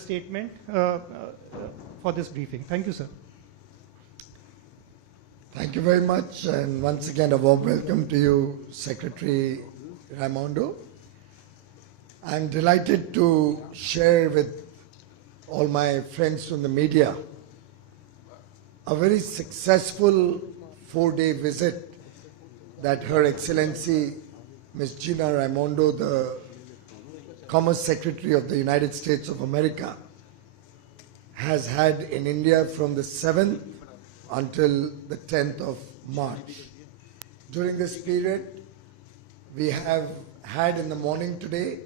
statement for this briefing. Thank you, sir. Thank you very much, and once again a warm welcome to you, Secretary Raimondo. I'm delighted to share with all my friends from the media a very successful 4-day visit that Her Excellency Ms. Gina Raimondo, the Commerce Secretary of the United States of America, has had in India from the 7th until the 10th of March. During this period, we have had in the morning today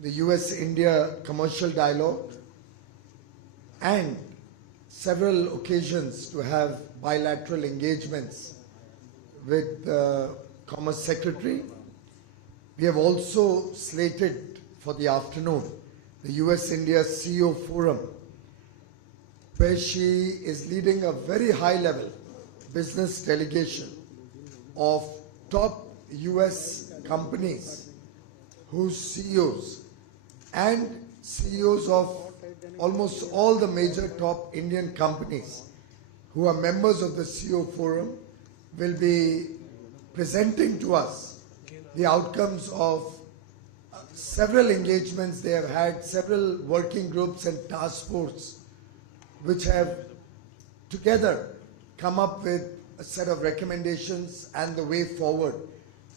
the US-India commercial dialogue and several occasions to have bilateral engagements with the Commerce Secretary. We have also slated for the afternoon the US-India CEO Forum, where she is leading a very high-level business delegation of top US companies whose CEOs and CEOs of almost all the major top Indian companies who are members of the CEO Forum will be presenting to us the outcomes of several engagements they have had, several working groups and task forces which have together come up with a set of recommendations and the way forward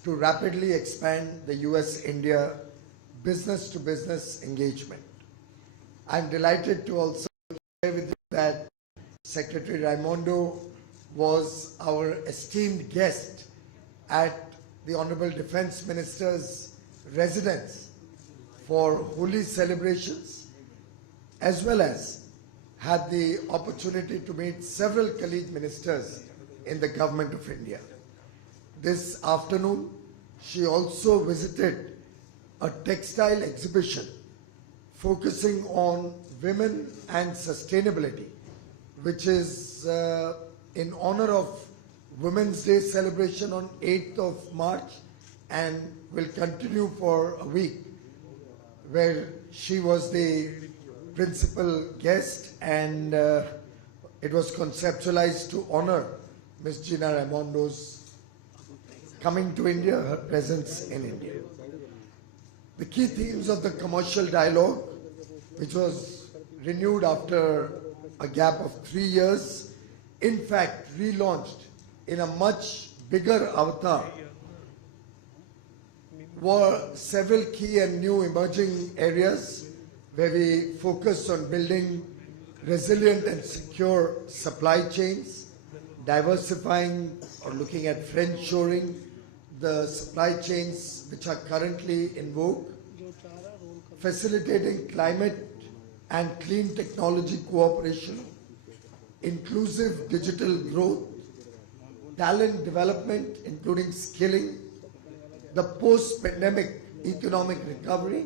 to rapidly expand the US-India business-to-business engagement. I'm delighted to also share with you that Secretary Raimondo was our esteemed guest at the Honorable Defence Minister's residence for Holi celebrations, as well as had the opportunity to meet several colleague ministers in the Government of India. This afternoon, she also visited a textile exhibition focusing on women and sustainability, which is in honor of Women's Day celebration on 8th of March and will continue for a week, where she was the principal guest, and it was conceptualized to honor Ms. Gina Raimondo's coming to India, her presence in India. The key themes of the commercial dialogue, which was renewed after a gap of 3 years, in fact relaunched in a much bigger avatar, were several key and new emerging areas where we focus on building resilient and secure supply chains, diversifying or looking at friendshoring the supply chains which are currently in vogue, facilitating climate and clean technology cooperation, inclusive digital growth, talent development including skilling, the post-pandemic economic recovery,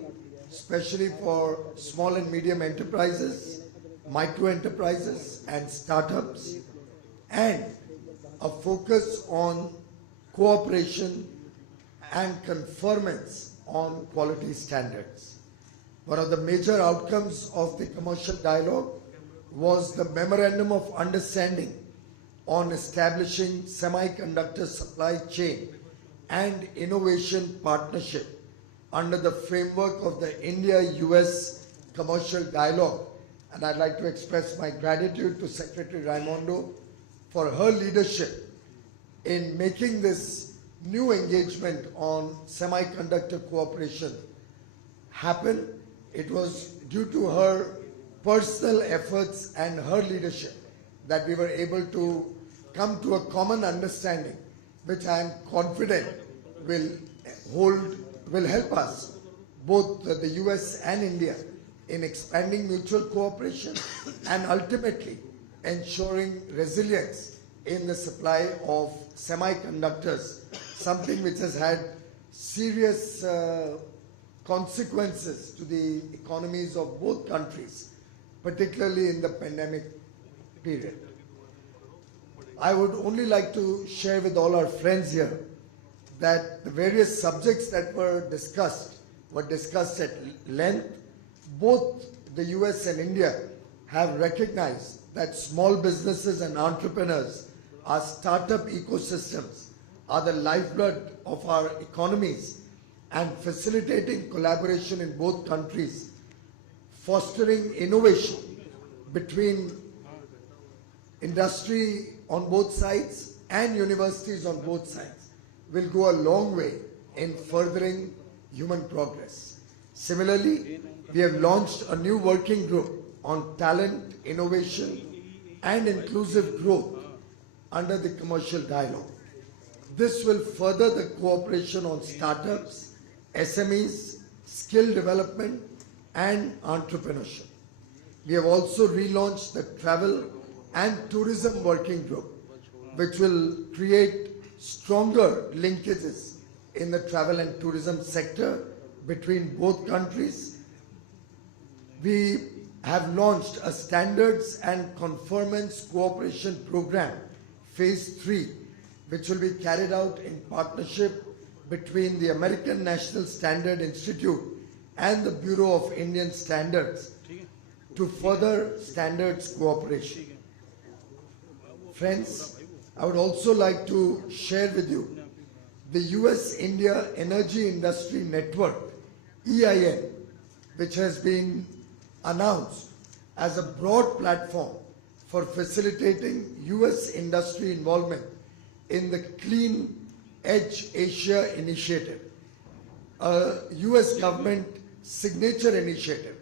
especially for small and medium enterprises, micro enterprises and startups, and a focus on cooperation and conformance on quality standards. One of the major outcomes of the commercial dialogue was the Memorandum of Understanding on establishing semiconductor supply chain and innovation partnership under the framework of the India-US commercial dialogue. And I'd like to express my gratitude to Secretary Raimondo for her leadership in making this new engagement on semiconductor cooperation happen. It was due to her personal efforts and her leadership that we were able to come to a common understanding, which I am confident will help us, both the US and India, in expanding mutual cooperation and ultimately ensuring resilience in the supply of semiconductors, something which has had serious consequences to the economies of both countries, particularly in the pandemic period. I would only like to share with all our friends here that the various subjects that were discussed at length, both the US and India have recognized that small businesses and entrepreneurs, our startup ecosystems, are the lifeblood of our economies, and facilitating collaboration in both countries, fostering innovation between industry on both sides and universities on both sides will go a long way in furthering human progress. Similarly, we have launched a new working group on talent, innovation, and inclusive growth under the commercial dialogue. This will further the cooperation on startups, SMEs, skill development, and entrepreneurship. We have also relaunched the Travel and Tourism Working Group, which will create stronger linkages in the travel and tourism sector between both countries. We have launched a Standards and Conformance Cooperation Program, Phase 3, which will be carried out in partnership between the American National Standard Institute and the Bureau of Indian Standards to further standards cooperation. Friends, I would also like to share with you the US-India Energy Industry Network, EIN, which has been announced as a broad platform for facilitating US industry involvement in the Clean Edge Asia initiative, a US government signature initiative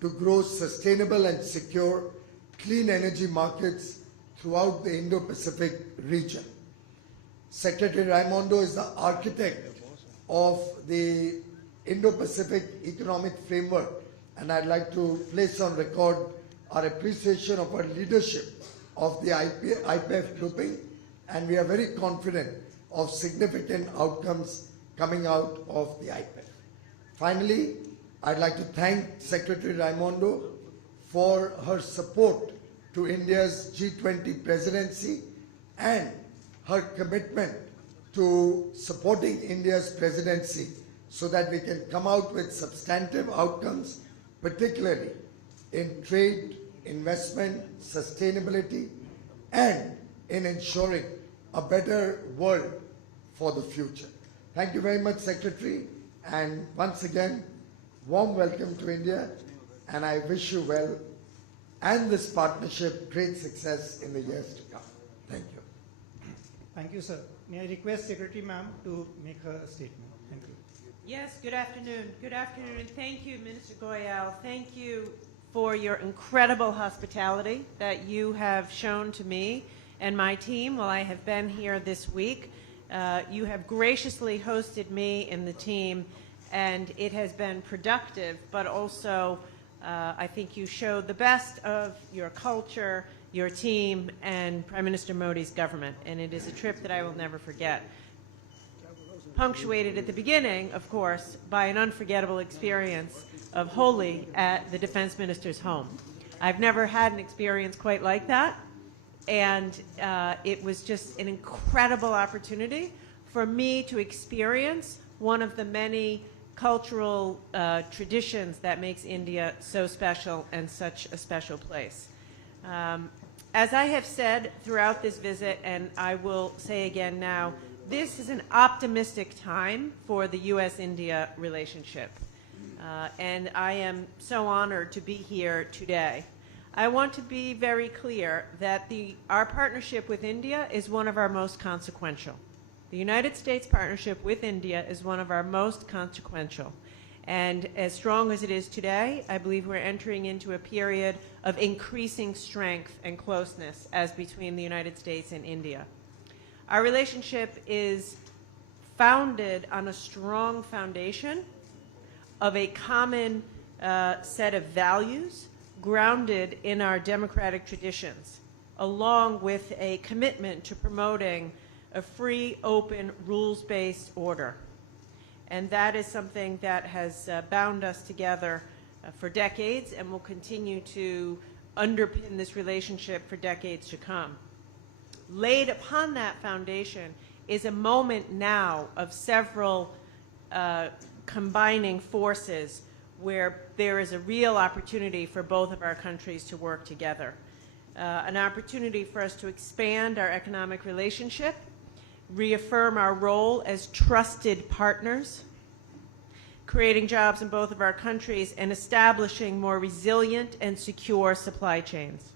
to grow sustainable and secure clean energy markets throughout the Indo-Pacific region. Secretary Raimondo is the architect of the Indo-Pacific Economic Framework, and I'd like to place on record our appreciation of her leadership of the IPF grouping, and we are very confident of significant outcomes coming out of the IPF. Finally, I'd like to thank Secretary Raimondo for her support to India's G20 presidency and her commitment to supporting India's presidency so that we can come out with substantive outcomes, particularly in trade, investment, sustainability, and in ensuring a better world for the future. Thank you very much, Secretary, and once again, warm welcome to India, and I wish you well and this partnership great success in the years to come. Thank you. Thank you, sir. May I request Secretary Ma'am to make her statement? Thank you. Yes, good afternoon. Good afternoon, and thank you, Minister Goyal. Thank you for your incredible hospitality that you have shown to me and my team while I have been here this week. You have graciously hosted me and the team, and it has been productive, but also I think you showed the best of your culture, your team, and Prime Minister Modi's government, and it is a trip that I will never forget. Punctuated at the beginning, of course, by an unforgettable experience of Holi at the Defense Minister's home. I've never had an experience quite like that, and it was just an incredible opportunity for me to experience one of the many cultural traditions that makes India so special and such a special place. As I have said throughout this visit, and I will say again now, this is an optimistic time for the U.S.-India relationship, and I am so honored to be here today. I want to be very clear that our partnership with India is one of our most consequential. The United States partnership with India is one of our most consequential. And as strong as it is today, I believe we're entering into a period of increasing strength and closeness as between the United States and India. Our relationship is founded on a strong foundation of a common set of values grounded in our democratic traditions, along with a commitment to promoting a free, open, rules-based order. And that is something that has bound us together for decades and will continue to underpin this relationship for decades to come. Laid upon that foundation is a moment now of several combining forces where there is a real opportunity for both of our countries to work together. An opportunity for us to expand our economic relationship, reaffirm our role as trusted partners, creating jobs in both of our countries, and establishing more resilient and secure supply chains.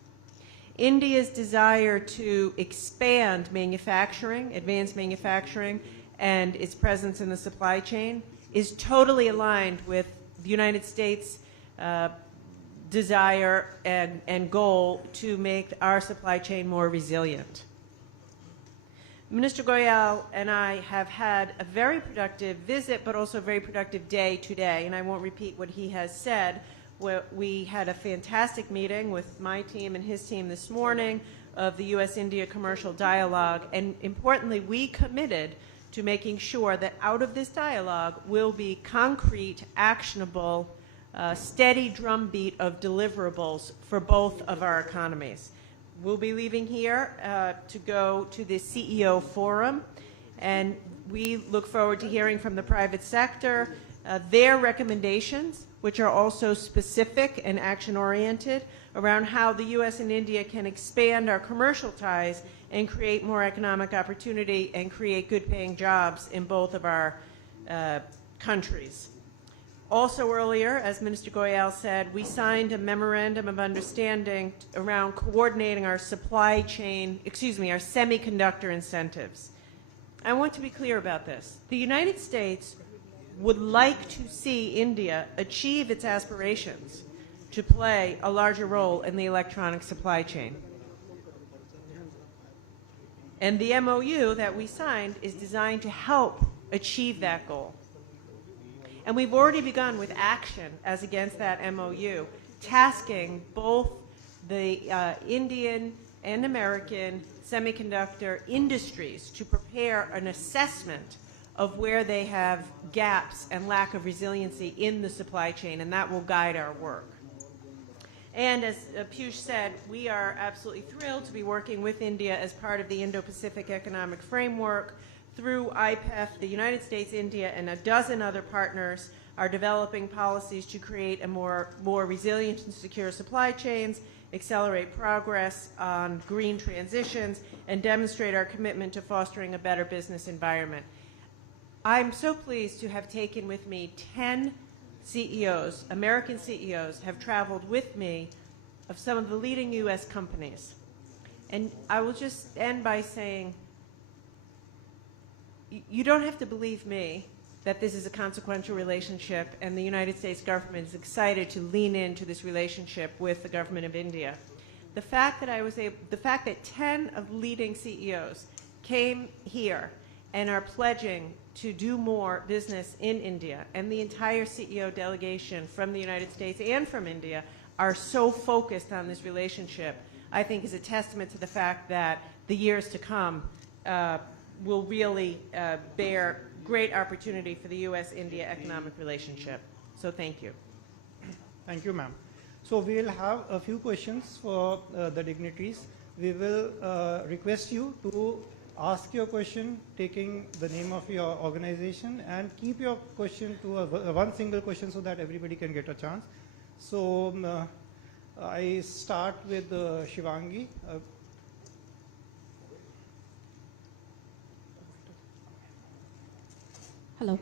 India's desire to expand manufacturing, advanced manufacturing, and its presence in the supply chain is totally aligned with the United States' desire and goal to make our supply chain more resilient. Minister Goyal and I have had a very productive visit, but also a very productive day today, and I won't repeat what he has said. We had a fantastic meeting with my team and his team this morning of the U.S.-India Commercial Dialogue, and importantly, we committed to making sure that out of this dialogue will be concrete, actionable, steady drumbeat of deliverables for both of our economies. We'll be leaving here to go to the CEO Forum, and we look forward to hearing from the private sector their recommendations, which are also specific and action-oriented, around how the U.S. and India can expand our commercial ties and create more economic opportunity and create good-paying jobs in both of our countries. Also earlier, as Minister Goyal said, we signed a memorandum of understanding around coordinating our supply chain, our semiconductor incentives. I want to be clear about this. The United States would like to see India achieve its aspirations to play a larger role in the electronic supply chain. And the MOU that we signed is designed to help achieve that goal. And we've already begun with action as against that MOU, tasking both the Indian and American semiconductor industries to prepare an assessment of where they have gaps and lack of resiliency in the supply chain, and that will guide our work. And as Piyush said, we are absolutely thrilled to be working with India as part of the Indo-Pacific Economic Framework. Through IPEF, the United States, India, and a dozen other partners are developing policies to create a more resilient and secure supply chains, accelerate progress on green transitions, and demonstrate our commitment to fostering a better business environment. I'm so pleased to have taken with me 10 CEOs, American CEOs, have traveled with me of some of the leading U.S. companies. And I will just end by saying, you don't have to believe me that this is a consequential relationship, and the United States government is excited to lean into this relationship with the government of India. The fact that 10 of the leading CEOs came here and are pledging to do more business in India, and the entire CEO delegation from the United States and from India are so focused on this relationship, I think is a testament to the fact that the years to come will really bear great opportunity for the U.S.-India economic relationship. So thank you. Thank you, ma'am. So we will have a few questions for the dignitaries. We will request you to ask your question taking the name of your organization, and keep your question to one single question so that everybody can get a chance. So I start with Shivangi. Hello.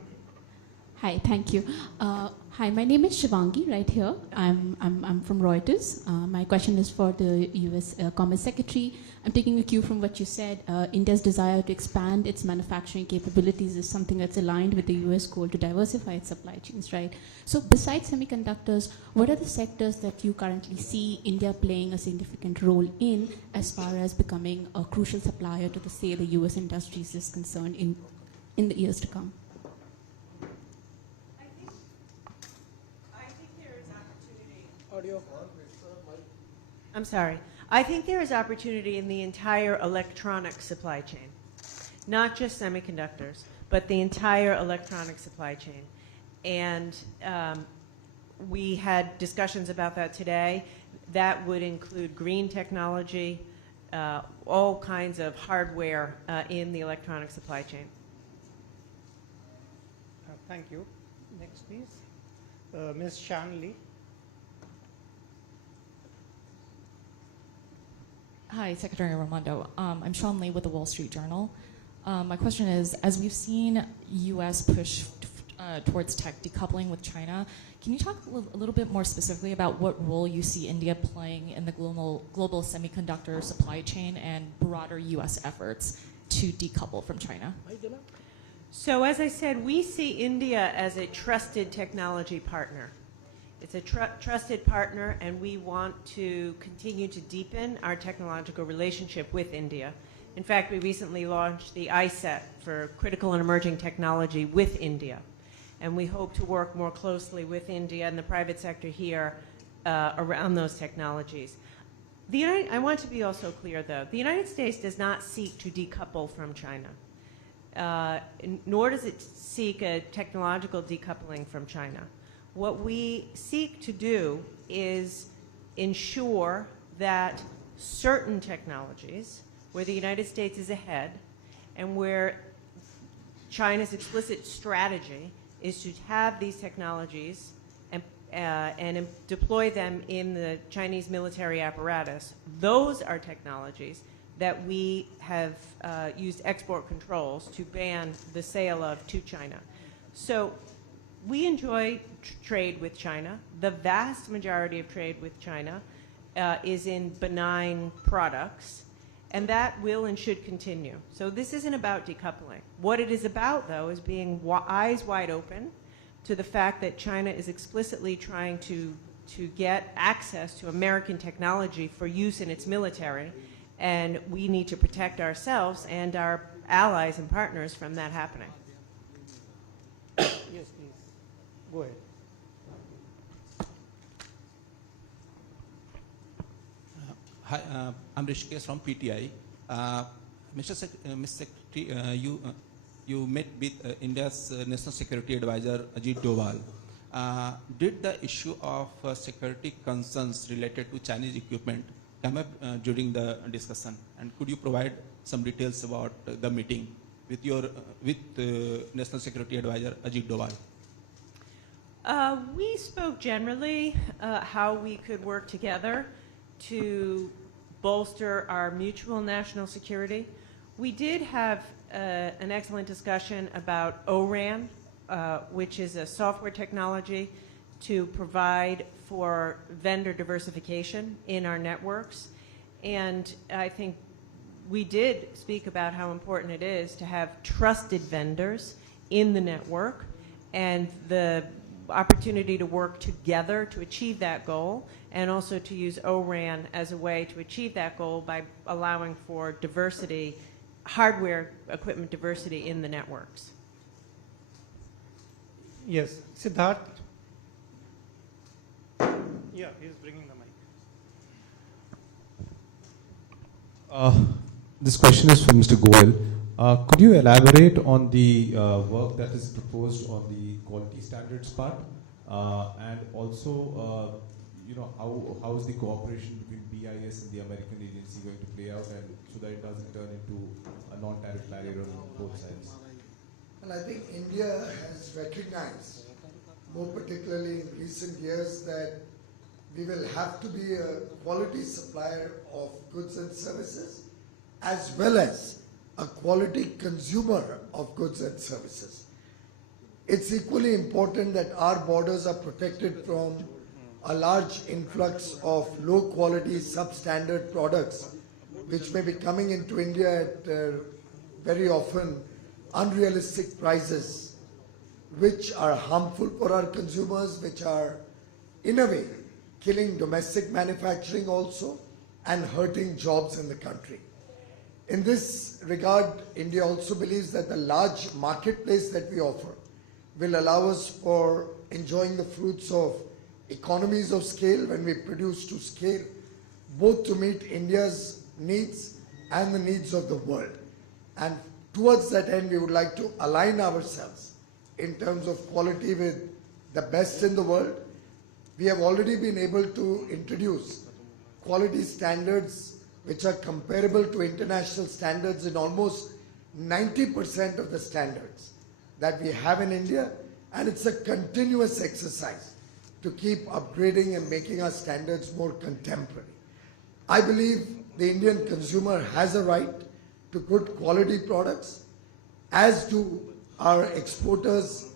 Hi, thank you. Hi, my name is Shivangi, right here. I'm from Reuters. My question is for the U.S. Commerce Secretary. I'm taking a cue from what you said. India's desire to expand its manufacturing capabilities is something that's aligned with the U.S. goal to diversify its supply chains, right? So besides semiconductors, what are the sectors that you currently see India playing a significant role in as far as becoming a crucial supplier to, say, the U.S. industries is concerned in the years to come? I'm sorry. I think there is opportunity in the entire electronic supply chain, not just semiconductors, but the entire electronic supply chain. And we had discussions about that today. That would include green technology, all kinds of hardware in the electronic supply chain. Thank you. Next, please. Ms. Shanley. Hi, Secretary Raimondo. I'm Sean Lee with the Wall Street Journal. My question is, as we've seen U.S. push towards tech decoupling with China, can you talk a little bit more specifically about what role you see India playing in the global semiconductor supply chain and broader U.S. efforts to decouple from China? So as I said, we see India as a trusted technology partner. It's a trusted partner, and we want to continue to deepen our technological relationship with India. In fact, we recently launched the ISET for critical and emerging technology with India. And we hope to work more closely with India and the private sector here around those technologies. I want to be also clear, though. The United States does not seek to decouple from China, nor does it seek a technological decoupling from China. What we seek to do is ensure that certain technologies, where the United States is ahead, and where China's explicit strategy is to have these technologies and deploy them in the Chinese military apparatus, those are technologies that we have used export controls to ban the sale of to China. So we enjoy trade with China. The vast majority of trade with China is in benign products, and that will and should continue. So this isn't about decoupling. What it is about, though, is being eyes wide open to the fact that China is explicitly trying to get access to American technology for use in its military, and we need to protect ourselves and our allies and partners from that happening. Yes, please. Go ahead. Hi, I'm Rishikesh from PTI. Ms. Secretary, you met with India's National Security Advisor Ajit Doval. Did the issue of security concerns related to Chinese equipment come up during the discussion? And could you provide some details about the meeting with your National Security Advisor Ajit Doval? We spoke generally how we could work together to bolster our mutual national security. We did have an excellent discussion about O-RAN, which is a software technology to provide for vendor diversification in our networks. And I think we did speak about how important it is to have trusted vendors in the network and the opportunity to work together to achieve that goal, and also to use O-RAN as a way to achieve that goal by allowing for diversity, hardware equipment diversity in the networks. Yes, Siddharth. Yeah, he's bringing the mic. This question is from Mr. Goyal. Could you elaborate on the work that is proposed on the quality standards part, and also, how is the cooperation between BIS and the American agency going to play out, and so that it doesn't turn into a non-tariff barrier on both sides? Well, I think India has recognized, more particularly in recent years, that we will have to be a quality supplier of goods and services, as well as a quality consumer of goods and services. It's equally important that our borders are protected from a large influx of low quality substandard products which may be coming into India at very often unrealistic prices, which are harmful for our consumers, which are in a way killing domestic manufacturing also and hurting jobs in the country. In this regard, India also believes that the large marketplace that we offer will allow us for enjoying the fruits of economies of scale when we produce to scale, both to meet India's needs and the needs of the world. And towards that end, we would like to align ourselves in terms of quality with the best in the world. We have already been able to introduce quality standards which are comparable to international standards in almost 90% of the standards that we have in India, and it's a continuous exercise to keep upgrading and making our standards more contemporary. I believe the Indian consumer has a right to good quality products, as do our exporters,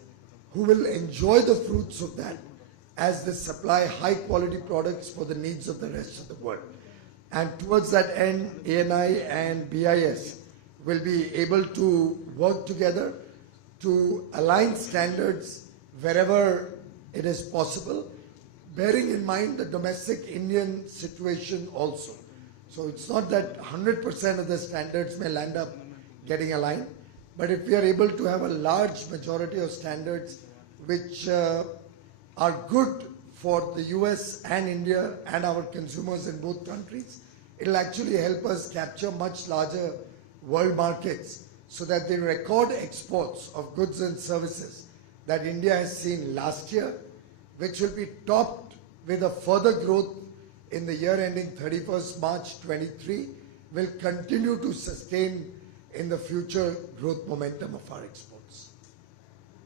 who will enjoy the fruits of that as they supply high quality products for the needs of the rest of the world. And towards that end, ANI and BIS will be able to work together to align standards wherever it is possible, bearing in mind the domestic Indian situation also. So it's not that 100% of the standards may land up getting aligned, but if we are able to have a large majority of standards which are good for the US and India and our consumers in both countries, it'll actually help us capture much larger world markets, so that the record exports of goods and services that India has seen last year, which will be topped with a further growth in the year ending 31st March 23, will continue to sustain in the future growth momentum of our exports.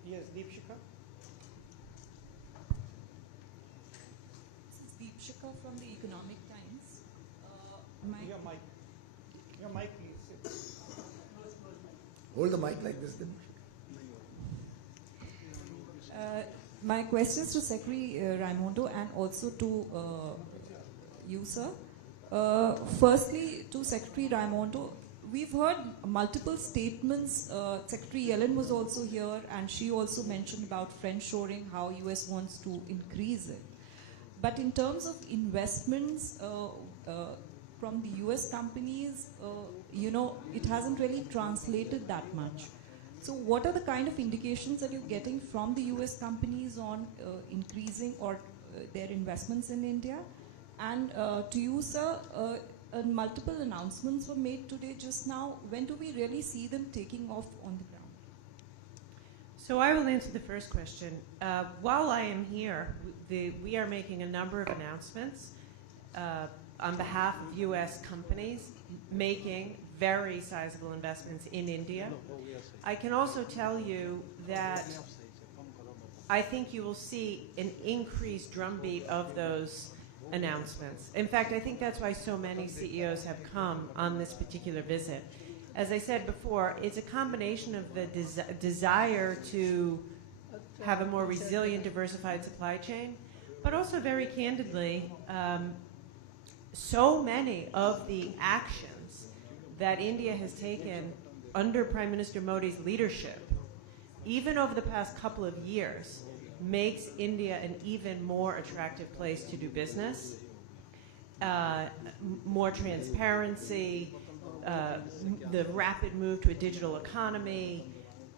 Yes, Deepshika. This is Deepshika from the Economic Times. Your mic, please. Hold the mic like this, then. My questions to Secretary Raimondo and also to you, sir. Firstly, to Secretary Raimondo, we've heard multiple statements. Secretary Yellen was also here, and she also mentioned about friendshoring, how US wants to increase it. But in terms of investments from the US companies, it hasn't really translated that much. So what are the kind of indications that you're getting from the US companies on increasing or their investments in India? And to you, sir, multiple announcements were made today just now. When do we really see them taking off on the ground? So I will answer the first question. While I am here, we are making a number of announcements on behalf of U.S. companies making very sizable investments in India. I can also tell you that I think you will see an increased drumbeat of those announcements. In fact, I think that's why so many CEOs have come on this particular visit. As I said before, it's a combination of the desire to have a more resilient, diversified supply chain, but also very candidly, so many of the actions that India has taken under Prime Minister Modi's leadership, even over the past couple of years, makes India an even more attractive place to do business. More transparency, the rapid move to a digital economy,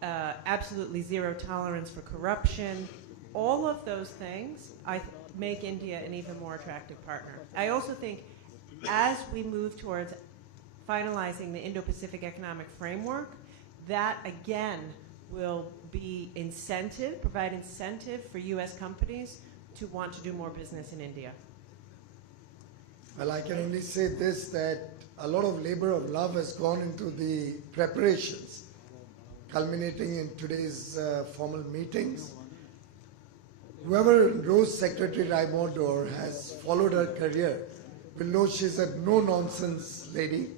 absolutely zero tolerance for corruption. All of those things make India an even more attractive partner. I also think as we move towards finalizing the Indo-Pacific Economic Framework, that again will be provide incentive for U.S. companies to want to do more business in India. Well, I can only say this, that a lot of labor of love has gone into the preparations, culminating in today's formal meetings. Whoever knows Secretary Raimondo or has followed her career will know she's a no-nonsense lady,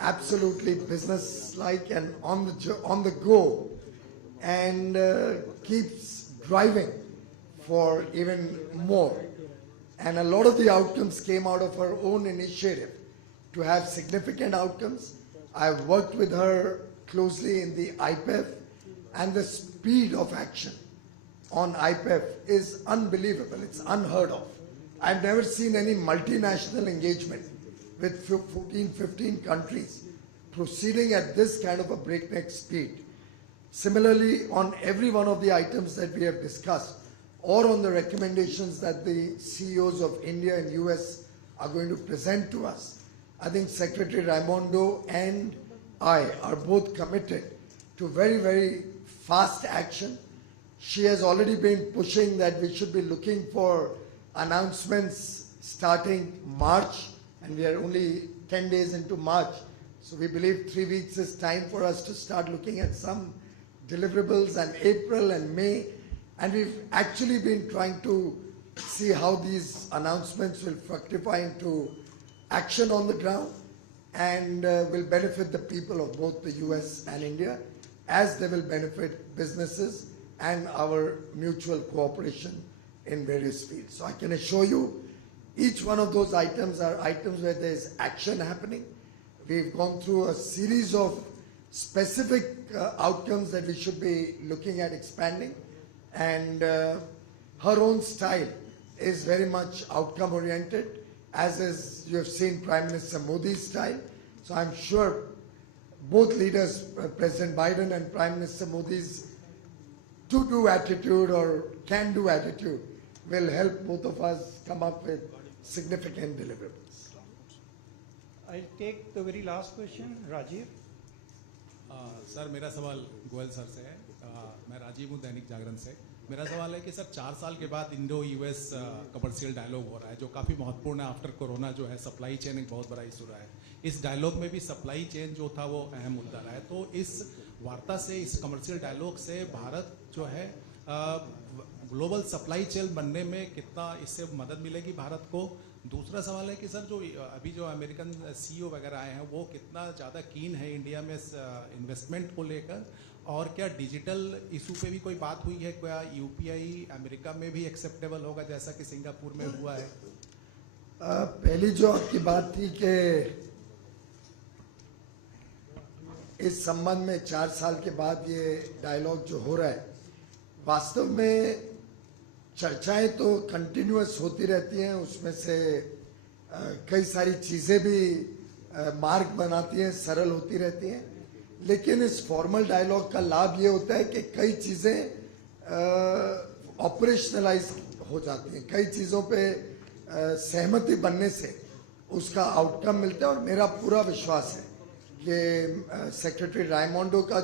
absolutely business-like and on the go, and keeps driving for even more. And a lot of the outcomes came out of her own initiative to have significant outcomes. I've worked with her closely in the IPEF, and the speed of action on IPEF is unbelievable. It's unheard of. I've never seen any multinational engagement with 14, 15 countries proceeding at this kind of a breakneck speed. Similarly, on every one of the items that we have discussed, or on the recommendations that the CEOs of India and US are going to present to us, I think Secretary Raimondo and I are both committed to very, very fast action. She has already been pushing that we should be looking for announcements starting March, and we are only 10 days into March. So we believe 3 weeks is time for us to start looking at some deliverables, and April and May. And we've actually been trying to see how these announcements will fructify into action on the ground and will benefit the people of both the US and India, as they will benefit businesses and our mutual cooperation in various fields. So I can assure you, each one of those items are items where there is action happening. We've gone through a series of specific outcomes that we should be looking at expanding, and her own style is very much outcome oriented, as is, you have seen, Prime Minister Modi's style. So I'm sure both leaders, President Biden and Prime Minister Modi's to-do attitude or can-do attitude, will help both of us come up with significant deliverables. I'll take the very last question, Rajiv. Sir मेरा सवाल Goyal sir से है। मैं राजीव हूँ दैनिक जागरण से। मेरा सवाल है कि सर 4 साल के बाद इंडो यूएस कमर्शियल डायलॉग हो रहा है जो काफ़ी महत्वपूर्ण है। आफ्टर कोरोना जो है सप्लाई चेन एक बहुत बड़ा इशू रहा है। इस डायलॉग में भी सप्लाई चेन जो था वो अहम मुद्दा रहा है। तो इस वार्ता से, इस कमर्शियल डायलॉग से भारत जो है ग्लोबल सप्लाई चेन बनने में कितना इससे मदद मिलेगी भारत को। दूसरा सवाल है कि सर जो अभी जो अमेरिकन सीईओ वगैरह आए हैं वो कितना ज़्यादा कीन है इंडिया में इन्वेस्टमेंट को लेकर, और क्या डिजिटल इशू पे भी कोई बात हुई है? क्या यूपीआई अमेरिका में भी एक्सेप्टेबल होगा जैसा कि सिंगापुर में हुआ है? पहली जो आपकी बात थी कि इस संबंध में 4 साल के बाद ये डायलॉग जो हो रहा है, वास्तव में चर्चाएं तो कंटिन्यूअस होती रहती हैं। उसमें से कई सारी चीज़ें भी मार्ग बनाती हैं, सरल होती रहती हैं। लेकिन इस फॉर्मल डायलॉग का लाभ ये होता है कि कई चीज़ें ऑपरेशनलाइज हो जाती हैं, कई चीज़ों पे सहमति बनने से उसका आउटकम मिलता है। और मेरा पूरा विश्वास है कि सेक्रेटरी रायमोंडो का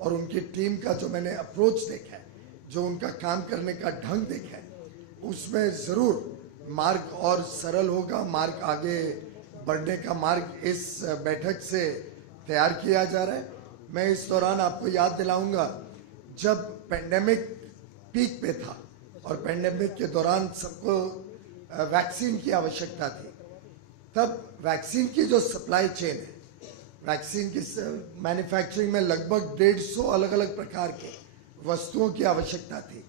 और उनकी टीम का जो मैंने अप्रोच देखा है, जो उनका काम करने का ढंग देखा है, उसमें ज़रूर मार्ग और सरल होगा। मार्ग आगे बढ़ने का मार्ग इस बैठक से तैयार किया जा रहा है। मैं इस दौरान आपको याद दिलाऊंगा, जब पेंडेमिक पीक पे था और पेंडेमिक के दौरान सबको वैक्सीन की आवश्यकता थी, तब वैक्सीन की जो सप्लाई चेन है, वैक्सीन की मैन्युफैक्चरिंग में लगभग 150 अलग अलग प्रकार के वस्तुओं की आवश्यकता थी।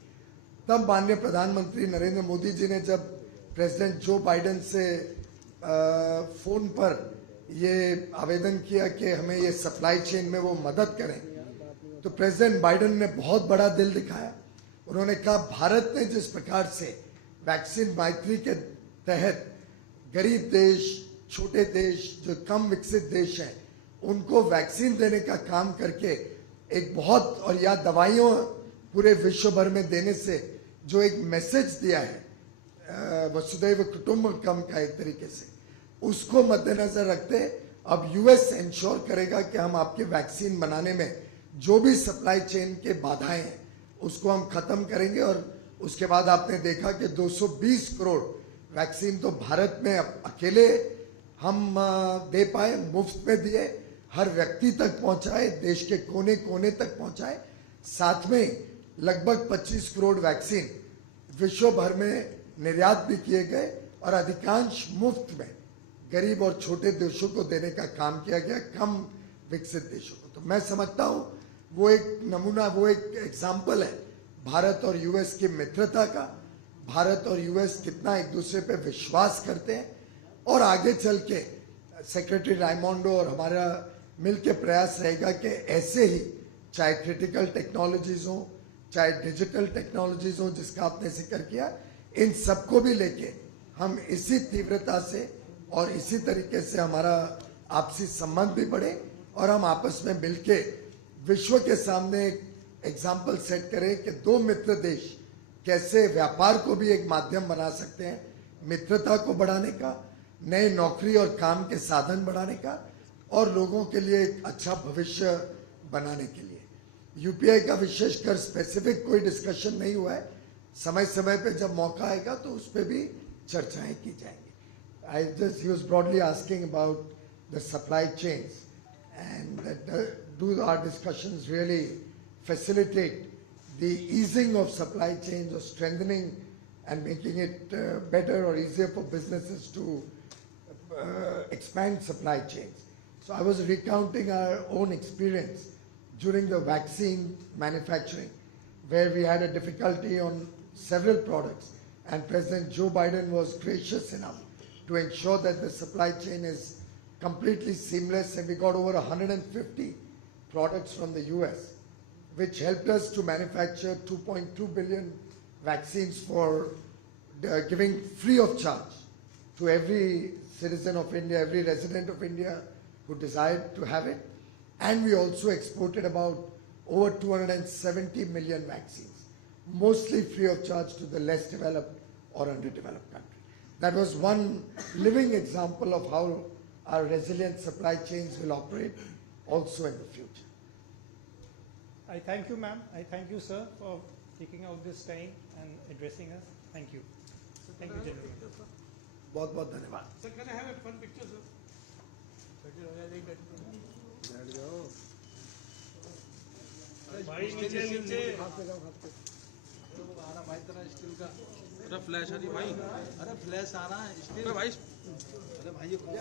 तब माननीय प्रधानमंत्री नरेंद्र मोदी जी ने जब प्रेसिडेंट जो बाइडेन से फोन पर ये आवेदन किया कि हमें ये सप्लाई चेन में वो मदद करें, तो प्रेसिडेंट बाइडेन ने बहुत बड़ा दिल दिखाया। उन्होंने कहा, भारत ने जिस प्रकार से वैक्सीन मैत्री के तहत गरीब देश, छोटे देश, जो कम विकसित देश हैं, उनको वैक्सीन देने का काम करके एक बहुत, और या दवाइयों पूरे विश्व भर में देने से जो एक मैसेज दिया है वसुधैव कुटुंबकम का एक तरीके से, उसको मद्देनजर रखते अब यूएस इंश्योर करेगा कि हम आपके वैक्सीन बनाने में जो भी सप्लाई चेन के बाधाएं हैं उसको हम खत्म करेंगे। और उसके बाद आपने देखा कि 220 करोड़ वैक्सीन तो भारत में अकेले हम दे पाए, मुफ्त में दिए, हर व्यक्ति तक पहुंचाए, देश के कोने कोने तक पहुंचाए। साथ में लगभग 25 करोड़ वैक्सीन विश्व भर में निर्यात भी किए गए और अधिकांश मुफ्त में गरीब और छोटे देशों को देने का काम किया गया, कम विकसित देशों को। तो मैं समझता हूं वो एक नमूना, वो एक एग्जाम्पल है भारत और यूएस की मित्रता का। भारत और यूएस कितना एक दूसरे पे विश्वास करते हैं, और आगे चल के सेक्रेटरी रायमोंडो और हमारा मिलके प्रयास रहेगा कि ऐसे ही, चाहे क्रिटिकल टेक्नोलॉजीज हो, चाहे डिजिटल टेक्नोलॉजीज हो जिसका आपने जिक्र किया, इन सबको भी लेके हम इसी तीव्रता से और इसी तरीके से हमारा आपसी संबंध भी बढ़े और हम आपस में मिलके विश्व के सामने एक एग्जाम्पल सेट करें कि दो मित्र देश कैसे व्यापार को भी एक माध्यम बना सकते हैं, मित्रता को बढ़ाने का, नए नौकरी और काम के साधन बढ़ाने का, और लोगों के लिए एक अच्छा भविष्य बनाने के लिए। यूपीआई का विशेषकर स्पेसिफिक कोई डिस्कशन नहीं हुआ है, समय समय पे जब मौका आएगा तो उस पर भी चर्चाएं की जाएंगी। I just, he was broadly asking about the supply chains and that, do our discussions really facilitate the easing of supply chains or strengthening and making it better or easier for businesses to expand supply chains. So I was recounting our own experience during the vaccine manufacturing, where we had a difficulty on several products, and President Joe Biden was gracious enough to ensure that the supply chain is completely seamless, and we got over 150 products from the US, which helped us to manufacture 2.2 billion vaccines for giving free of charge to every citizen of India, every resident of India who desired to have it. And we also exported about over 270 million vaccines, mostly free of charge to the less developed or underdeveloped countries. That was one living example of how our resilient supply chains will operate also in the future. I thank you, ma'am. I thank you, sir, for taking out this time and addressing us. Thank you. Thank you, gentlemen. बहुत बहुत धन्यवाद. Sir, can I have a fun picture, sir? भाई नीचे नीचे आना भाई तेरा steel का अरे फ्लैश आ रही भाई अरे फ्लैश आ रहा है स्टील भाई अरे भाई ये कौन